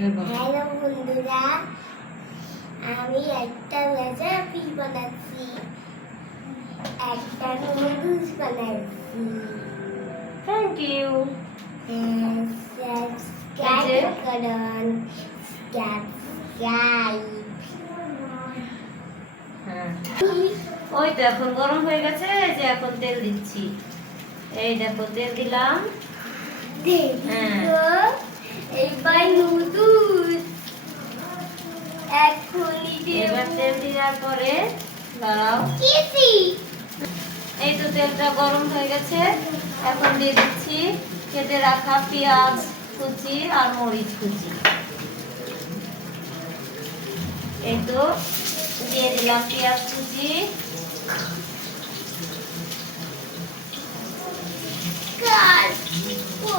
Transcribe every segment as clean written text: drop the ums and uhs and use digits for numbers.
Hello বন্ধুরা, আমি একটা রেসিপি বানাচ্ছি, একটা নুডলস বানাচ্ছি। Thank you. সাবস্ক্রাইব করুন, সাবস্ক্রাইব। হ্যাঁ, ওই তো এখন গরম হয়ে গেছে, এই যে এখন তেল দিচ্ছি। এই দেখো তেল দিলাম। হ্যাঁ, এবার নুডলস এখনই এবার তেল দেওয়ার পরে দাঁড়াও। কিসি এই তো তেলটা গরম হয়ে গেছে, এখন দিয়ে দিচ্ছি কেটে রাখা পেঁয়াজ কুচি আর মরিচ কুচি। এই তো দিয়ে দিলাম পেঁয়াজ কুচি। কাটবো,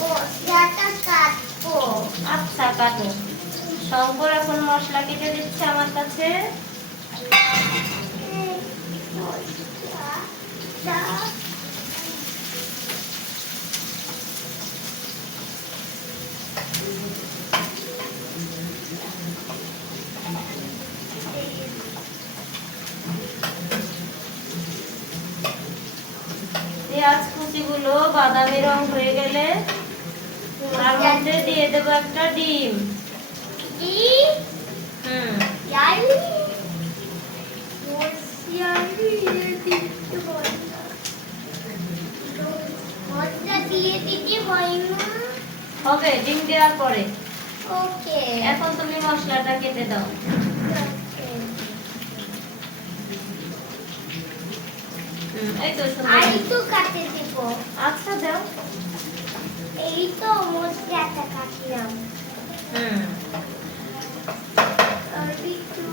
মশলাটা কাটবো। আচ্ছা কাটো। শঙ্কর এখন মশলা কেটে দিচ্ছে আমার কাছে। পেঁয়াজ কুচিগুলো বাদামি রং হয়ে গেলে তার মধ্যে দিয়ে দেবো একটা ডিম। হুম, হবে ডিম দেওয়ার পরে। ওকে, এখন তুমি মশলাটা কেটে দাও। এই তো সুন্দর। এই তো কাটে দিব। আচ্ছা দাও। এই তো মশলাটা কাটলাম। হুম আর একটু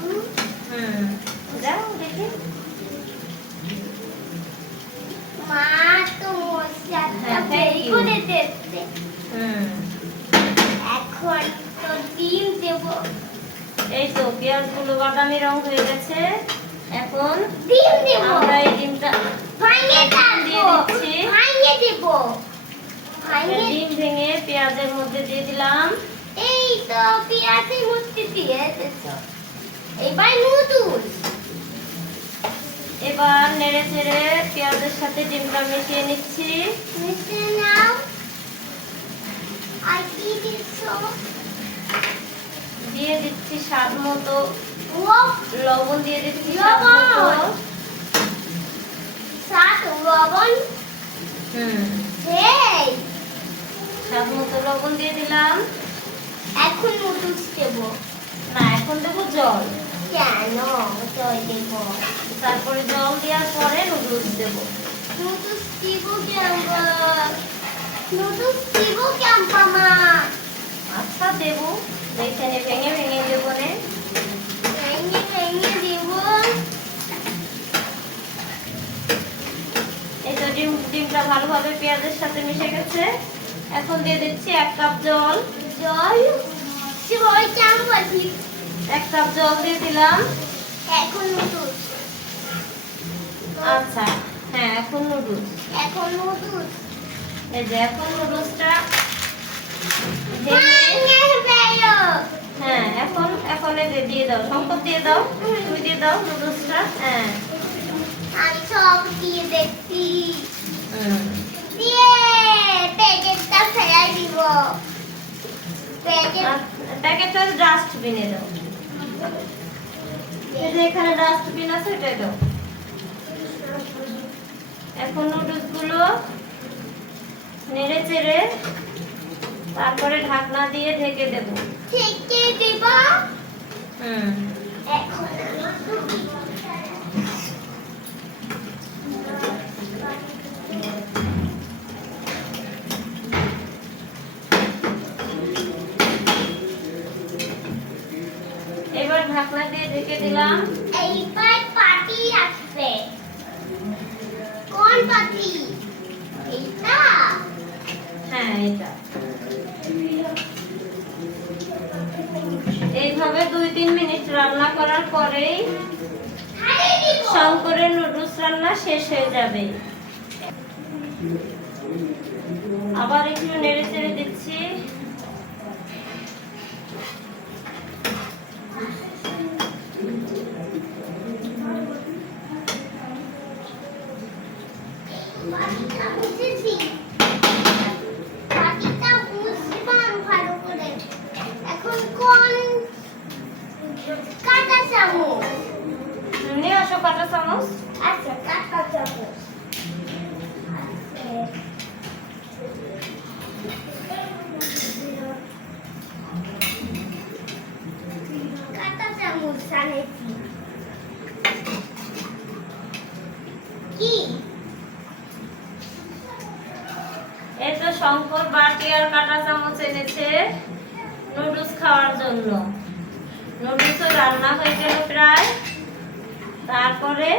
দাও দেখি। মা তো মশলাটা হ্যাঁ, বের thank you. করে দিচ্ছে। হুম, এখন তো ডিম দেব। এই তো পেঁয়াজগুলো বাদামি রং হয়ে গেছে। এখন ডিম দেব, আমরা এই ডিমটা ভাঙে দিয়ে দেব, দিচ্ছি। ভাঙে দেব, ভাঙে। ডিম ভেঙে পেঁয়াজের মধ্যে দিয়ে দিলাম। এই তো পেঁয়াজের মধ্যে দিয়ে দিচ্ছ। এবার নুডলস এবার নেড়ে চেড়ে পেঁয়াজের সাথে ডিমটা মিশিয়ে নিচ্ছি। মিশে নাও। আর কি দিচ্ছ? দিয়ে দিচ্ছি স্বাদ মতো ও লবণ, দিয়ে দিচ্ছি স্বাদ লবণ। মতো। সাত লবণ, সেই স্বাদ মতো লবণ দিয়ে দিলাম। এখন নুডলস দেব। না, এখন দেবো জল। কেন জল দেব? তারপরে জল দেওয়ার পরে নুডলস দেবো। নুডলস দিব কেমন? নুডলস দিব কেমন মা? আচ্ছা দেবো, এখানে ভেঙে ভেঙে দেবো নে। ভেঙে ভেঙে দিব। এই তো ডিমটা ভালোভাবে পেঁয়াজের সাথে মিশে গেছে। এখন দিয়ে দিচ্ছি 1 কাপ জল। জল জল কেমন? 1 কাপ জল দিয়ে দিলাম। এখন নুডলস। আচ্ছা, হ্যাঁ এখন নুডলস। এখন নুডলস এই যে এখন নুডলসটা ভাঙে ফেলো। হ্যাঁ এখন এই যে দিয়ে দাও, শঙ্কর দিয়ে দাও, তুমি দিয়ে দাও নুডলসটা। হ্যাঁ, আমি সব দিয়ে দেখছি। হুম। দিয়ে প্যাকেটটা ফেলাই দিব। প্যাকেট প্যাকেটটা ডাস্টবিনে দাও। এই যে এখানে ডাস্টবিন আছে, এটাই দাও। এখন নুডলস গুলো নেড়ে চেড়ে তারপরে ঢাকনা দিয়ে ঢেকে দেব। থেকে দিব। হুম, এখন এবার ঢাকনা দিয়ে ঢেকে দিলাম। এইবার পাটি আসবে। কোন পাটি? এইটা? হ্যাঁ এটা। এইভাবে 2-3 মিনিট রান্না করার পরেই শঙ্করের নুডলস রান্না শেষ হয়ে যাবে। আবার একটু নেড়ে চেড়ে দিচ্ছি। নুডলস খাওয়ার জন্য। নুডলসও রান্না হয়ে গেল প্রায়। তারপরে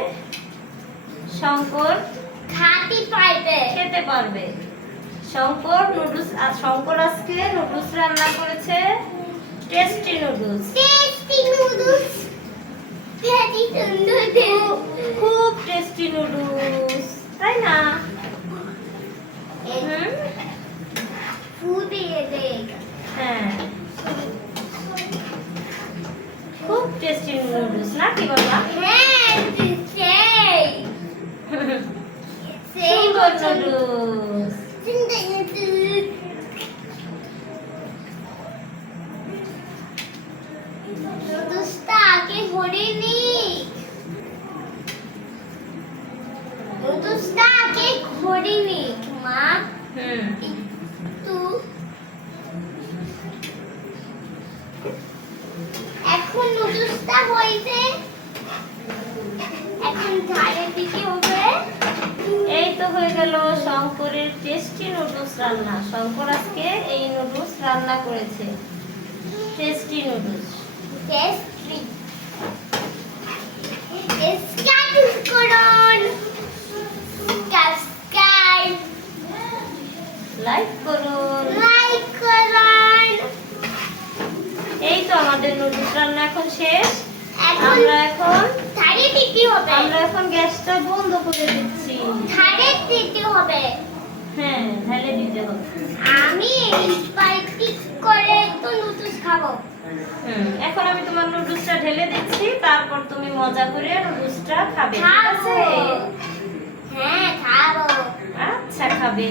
শঙ্কর খাতি পাইবে। খেতে পারবে। শঙ্কর নুডলস, আর শঙ্কর আজকে নুডলস রান্না করেছে, tasty noodles. Tasty noodles. Very সুন্দর খুব টেস্টি নুডলস, তাই না? হুম, ফুদিয়ে দেখ। হ্যাঁ, খুব টেস্টি নুডলস নাকি বাবা? হ্যাঁ, সেই সুন্দর নুডলস। সুন্দর নুডলস। নুডলসটা আগে ভরে নি। নুডলসটা আগে ভরে নি মা। হুম, একটু এখন নুডলসটা হইছে, এখন ধারে দিকে হবে। এই তো হয়ে গেল শঙ্করের টেস্টি নুডলস রান্না। শঙ্কর আজকে এই নুডলস রান্না করেছে, টেস্টি নুডলস। টেস্টি স্টার্ট করুন। সাবস্ক্রাইব লাইক করুন। লাইক করুন। এই তো আমাদের নুডলস রান্না এখন শেষ। এখন আমরা এখন ধারে দিতে হবে। আমরা এখন গ্যাসটা বন্ধ করে দিচ্ছি। ধারে দিতে হবে। হ্যাঁ, ঢেলে দিতে হবে। আমি স্পাইসি করে তো নুডলস খাবো। এখন আমি তোমার নুডলসটা ঢেলে দিচ্ছি, তারপর তুমি মজা করে নুডলসটা খাবে, ঠিক খাবো। আছে? হ্যাঁ খাবো। আচ্ছা, খাবে।